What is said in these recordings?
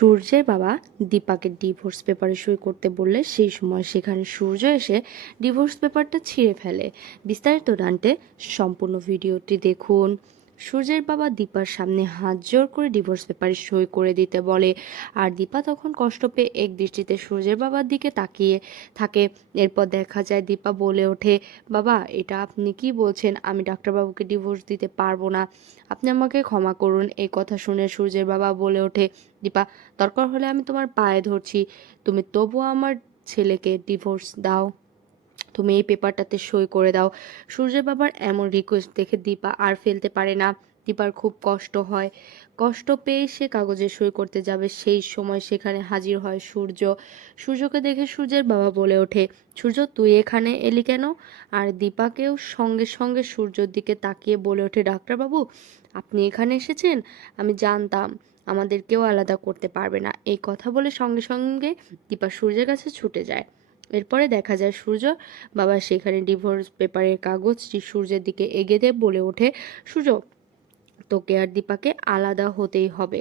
সূর্যের বাবা দীপাকে ডিভোর্স পেপারে সই করতে বললে সেই সময় সেখানে সূর্য এসে ডিভোর্স পেপারটা ছিঁড়ে ফেলে। বিস্তারিত জানতে সম্পূর্ণ ভিডিওটি দেখুন। সূর্যের বাবা দীপার সামনে হাত জোর করে ডিভোর্স পেপারে সই করে দিতে বলে, আর দীপা তখন কষ্ট পেয়ে এক দৃষ্টিতে সূর্যের বাবার দিকে তাকিয়ে থাকে। এরপর দেখা যায় দীপা বলে ওঠে, বাবা এটা আপনি কি বলছেন? আমি ডাক্তারবাবুকে ডিভোর্স দিতে পারবো না, আপনি আমাকে ক্ষমা করুন। এই কথা শুনে সূর্যের বাবা বলে ওঠে, দীপা, দরকার হলে আমি তোমার পায়ে ধরছি, তুমি তবুও আমার ছেলেকে ডিভোর্স দাও, তুমি এই পেপারটাতে সই করে দাও। সূর্যের বাবার এমন রিকোয়েস্ট দেখে দীপা আর ফেলতে পারে না। দীপার খুব কষ্ট হয়। কষ্ট পেয়ে সে কাগজে সই করতে যাবে, সেই সময় সেখানে হাজির হয় সূর্য। সূর্যকে দেখে সূর্যের বাবা বলে ওঠে, সূর্য তুই এখানে এলি কেন? আর দীপাকেও সঙ্গে সঙ্গে সূর্যর দিকে তাকিয়ে বলে ওঠে, ডাক্তারবাবু আপনি এখানে এসেছেন, আমি জানতাম আমাদের কেউ আলাদা করতে পারবে না। এই কথা বলে সঙ্গে সঙ্গে দীপা সূর্যের কাছে ছুটে যায়। এরপরে দেখা যায় সূর্য বাবা সেখানে ডিভোর্স পেপারের কাগজটি সূর্যের দিকে এগিয়ে দিয়ে বলে ওঠে, সূর্য তোকে আর দীপাকে আলাদা হতেই হবে,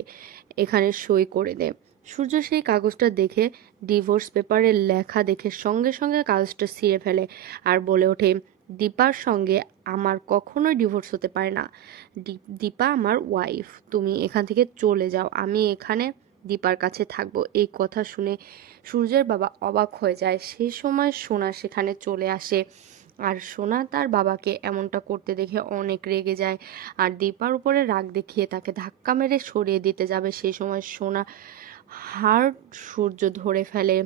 এখানে সই করে দে। সূর্য সেই কাগজটা দেখে ডিভোর্স পেপারের লেখা দেখে সঙ্গে সঙ্গে কাগজটা ছিঁড়ে ফেলে আর বলে ওঠে, দীপার সঙ্গে আমার কখনোই ডিভোর্স হতে পারে না। দীপা আমার ওয়াইফ, তুমি এখান থেকে চলে যাও, আমি এখানে দীপার কাছে থাকবো। এই কথা শুনে সূর্যের বাবা অবাক হয়ে যায়। সেই সময় সোনা সেখানে চলে আসে, আর সোনা তার বাবাকে এমনটা করতে দেখে অনেক রেগে যায়, আর দীপার উপরে রাগ দেখিয়ে তাকে ধাক্কা মেরে সরিয়ে দিতে যাবে। সেই সময় সোনা হাড় সূর্য ধরে ফেলে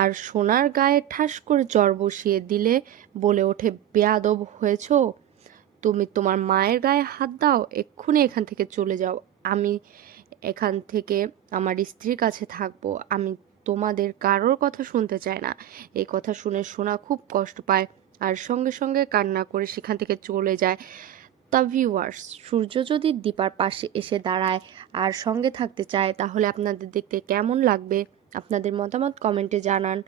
আর সোনার গায়ে ঠাস করে চড় বসিয়ে দিলে বলে ওঠে, বেয়াদব হয়েছো, তুমি তোমার মায়ের গায়ে হাত দাও, এক্ষুনি এখান থেকে চলে যাও, আমি এখান থেকে আমার স্ত্রীর কাছে থাকবো, আমি তোমাদের কারোর কথা শুনতে চাই না। এই কথা শুনে সোনা খুব কষ্ট পায় আর সঙ্গে সঙ্গে কান্না করে সেখান থেকে চলে যায়। তা ভিউয়ার্স, সূর্য যদি দীপার পাশে এসে দাঁড়ায় আর সঙ্গে থাকতে চায় তাহলে আপনাদের দেখতে কেমন লাগবে? আপনাদের মতামত কমেন্টে জানান।